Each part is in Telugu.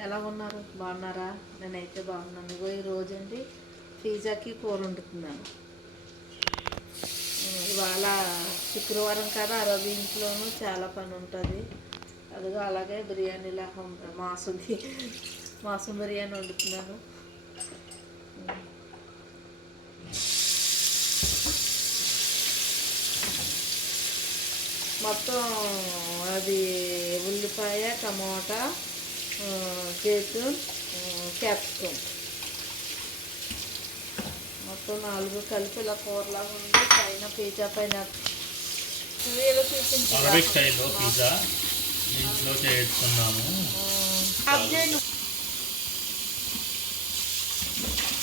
ఎలా ఉన్నారు? బాగున్నారా? నేనైతే బాగున్నాను. ఇగో ఈ అండి పిజ్జాకి కూర వండుతున్నాను ఇవాళ శుక్రవారం కదా ఆ రోజు ఇంట్లోనూ చాలా పని ఉంటుంది. అదిగో అలాగే బిర్యానీలా మాసుది మాసం బిర్యానీ వండుతున్నాను మొత్తం అది ఉల్లిపాయ టమోటా జైతూన్ క్యాప్సికమ్. మొత్తం నాలుగు కలిపి ఇలా కూరలాగా ఉంది. పైన పిజ్జా పైన వీళ్ళు చూపించారు అరబిక్ స్టైల్లో పిజ్జా. ఇంట్లో చేస్తున్నాము.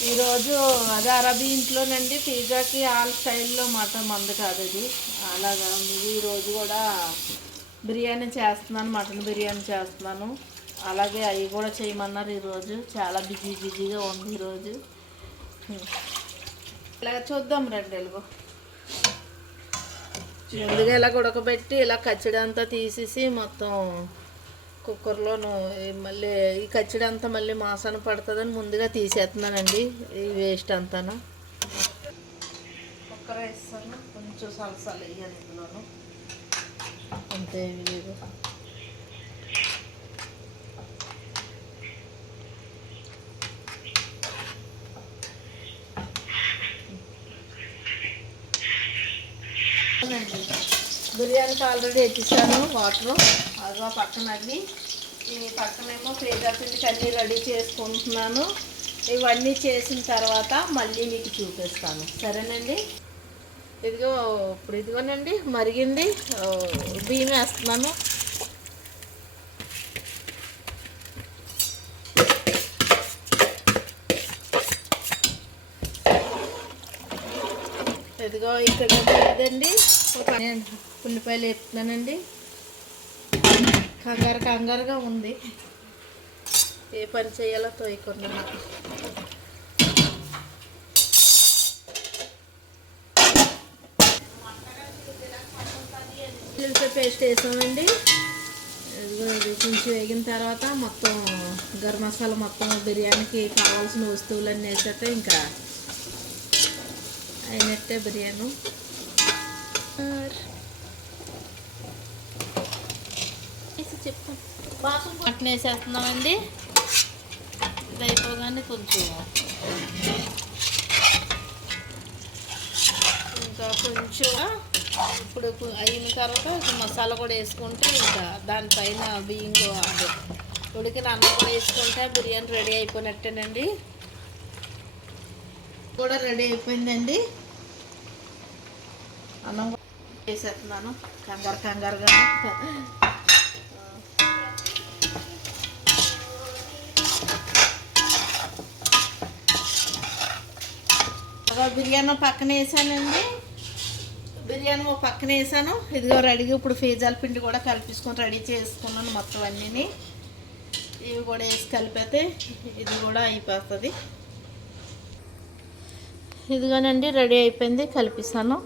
ఈరోజు అది అరబీ ఇంట్లోనండి. పిజ్జాకి ఆల్ స్టైల్లో మాట మంది కాదు అది అలాగా ఉంది. ఈరోజు కూడా బిర్యానీ చేస్తున్నాను. మటన్ బిర్యానీ చేస్తున్నాను. అలాగే అవి కూడా చేయమన్నారు ఈరోజు. చాలా బిజీ బిజీగా ఉంది ఈరోజు. ఇలా చూద్దాం రండి ఎలుగు. ముందుగా ఇలా ఉడకబెట్టి ఇలా కచ్చడి అంతా తీసేసి మొత్తం కుక్కర్లోను మళ్ళీ ఈ కచ్చడి అంతా మళ్ళీ మాసాన పడుతుందని ముందుగా తీసేస్తున్నానండి ఈ వేస్ట్ అంతాను. కుక్కర్ వేస్తాను. కొంచెం సలసాలు వేయాలి ఇందులోను. అంతే లేదు. బిర్యానీకి ఆల్రెడీ ఎత్తిసాను వాటరు. అదిగో పక్కన అవి. ఈ పక్కనేమో పిజ్జా పిండికి అన్నీ రెడీ చేసుకుంటున్నాను. ఇవన్నీ చేసిన తర్వాత మళ్ళీ మీకు చూపిస్తాను. సరేనండి? ఇదిగో ఇప్పుడు ఇదిగోనండి మరిగింది. బియ్యం వేస్తున్నాను. ఇదిగో ఇక్కడ ఇదండి. ఒక ఉల్లిపాయలు వేస్తున్నానండి. కంగారు కంగారుగా ఉంది. ఏ పని చేయాలో తోయకుండా. ఉల్లిపాయ పేస్ట్ వేసామండి. ఇది కొంచెం వేగిన తర్వాత మొత్తం గరం మసాలా మొత్తం బిర్యానీకి కావాల్సిన వస్తువులన్నీ వేసేస్తే ఇంకా అయినట్టే బిర్యానీ చెప్తాను మటన్ వేసేస్తున్నామండి ఇది అయిపోగానే కొంచెం ఇంకా కొంచెం ఇప్పుడు అయిన తర్వాత మసాలా కూడా వేసుకుంటే ఇంకా దానిపైన బియ్యం అదే ఉడికిన అన్నం కూడా వేసుకుంటే బిర్యానీ రెడీ అయిపోయినట్టేనండి కూడా రెడీ అయిపోయిందండి అన్నం వేసేస్తున్నాను కంగారు కంగారుగా. బిర్యానీ పక్కన వేసానండి. బిర్యానీ ఓ పక్కన వేసాను. ఇదిగో రెడీగా ఇప్పుడు ఫేజాల పిండి కూడా కలిపించుకొని రెడీ చేసుకున్నాను మొత్తం అన్నీ ఇవి కూడా వేసి కలిపితే ఇది కూడా అయిపోతుంది. ఇదిగోనండి రెడీ అయిపోయింది కలిపిస్తాను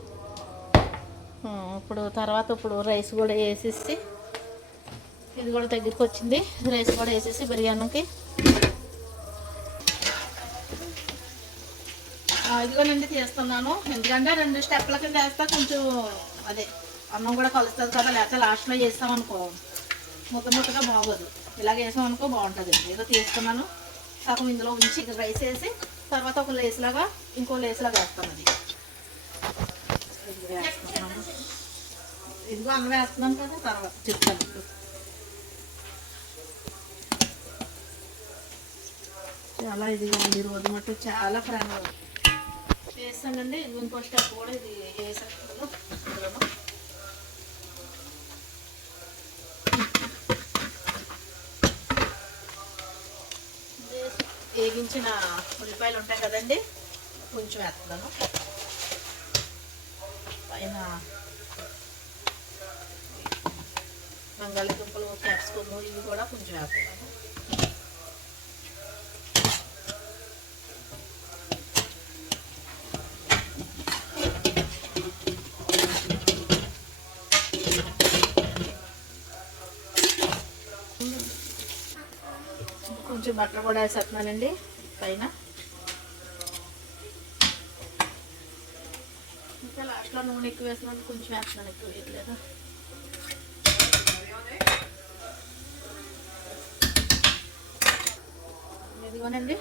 ఇప్పుడు తర్వాత ఇప్పుడు రైస్ కూడా వేసేసి ఇది కూడా దగ్గరికి వచ్చింది రైస్ కూడా వేసేసి బిర్యానీకి. ఆ, ఇదిగోనండి తీస్తున్నాను. ఎందుకంటే రెండు స్టెప్ల కింద వేస్తా కొంచెం అదే అన్నం కూడా కలుస్తుంది కదా లేకపోతే లాస్ట్లో చేస్తామనుకో ముద్ద ముద్దగా బాగోదు. ఇలాగ వేసామనుకో బాగుంటుంది. ఏదో తీసుకున్నాను సగం ఇందులో ఉంచి రైస్ వేసి తర్వాత ఒక లేస్ లాగా ఇంకో లేస్ లాగా వేస్తాను అది. వేస్తున్నాను. ఇదిగో అన్నం వేస్తున్నాం కదా తర్వాత చెప్తాను. చాలా ఇదిగా ఉంది రోజు మట్టు చాలా ప్రాణం వేస్తానండి ఇంకో స్టెప్ కూడా ఇది వేసేస్తాను వేగించిన ఉల్లిపాయలు ఉంటాయి కదండి కొంచెం వేస్తాను పైన బంగాళదుంపలు క్యాప్సికమ్ ఇవి కూడా కొంచెం వేస్తాను కొంచెం బట్టలు కూడా వేసేస్తున్నానండి పైన. ఇంకా లాస్ట్లో నూనె ఎక్కువ వేసినప్పుడు కొంచెం వేస్తున్నాను ఎక్కువ వేయట్లేదు. ఇదిగోనండి.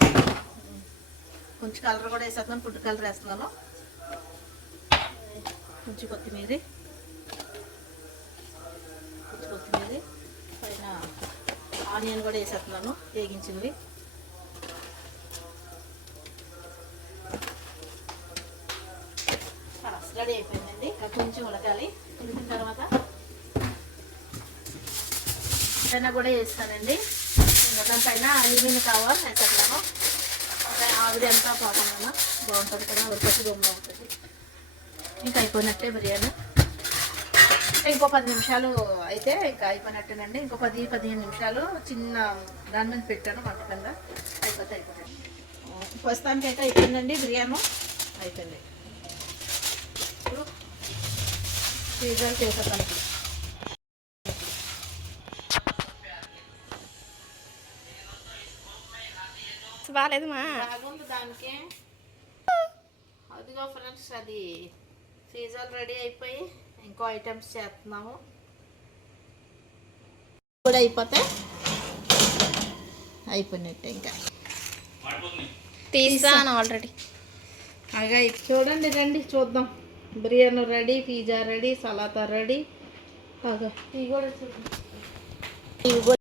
కొంచెం కలర్ కూడా వేసేస్తున్నాను ఫుడ్ కలర్ వేస్తున్నాను. కొంచెం కొత్తిమీర. కొంచెం కొత్తిమీర. పైన ఆనియన్ కూడా వేసేస్తున్నాను. వేగించింది రెడీ అయిపోయిందండి. కొంచెం ఉడకాలి. ఉడికిన తర్వాత పైన కూడా వేస్తానండి. దానిపైన అల్యూమినియం కావాలి వేసేస్తాను ఇంకా ఆవిరి అంతా పోకుండా బాగుంటుంది కదా ఉడకసి బొమ్మ అవుతుంది ఇంకా అయిపోయినట్టే బిర్యానీ. ఇంకో పది నిమిషాలు అయితే ఇంకా అయిపోయినట్టేనండి. ఇంకో పది పదిహేను నిమిషాలు చిన్న దాని మీద పెట్టాను వంట కింద. అయిపోతే అయిపోయింది ప్రస్తుతానికి అయితే అయిపోయిందండి బిర్యానీ. అయిపోయింది. ఇప్పుడు ఫ్రీజర్ చేసేస్తాను బాగాలేదు మా బాగుంది దానికి. అదిగో ఫ్రెండ్స్ అది ఫ్రీజర్ రెడీ అయిపోయి ఇంకో ఐటమ్స్ చేస్తున్నాము. కూడా అయిపోతే అయిపోయినట్టే ఇంకా. తీసాను ఆల్రెడీ అగా చూడండి రండి చూద్దాం. బిర్యానీ రెడీ పిజ్జా రెడీ సలాతా రెడీ. అగా ఇవి కూడా చూడండి. ఇవి కూడా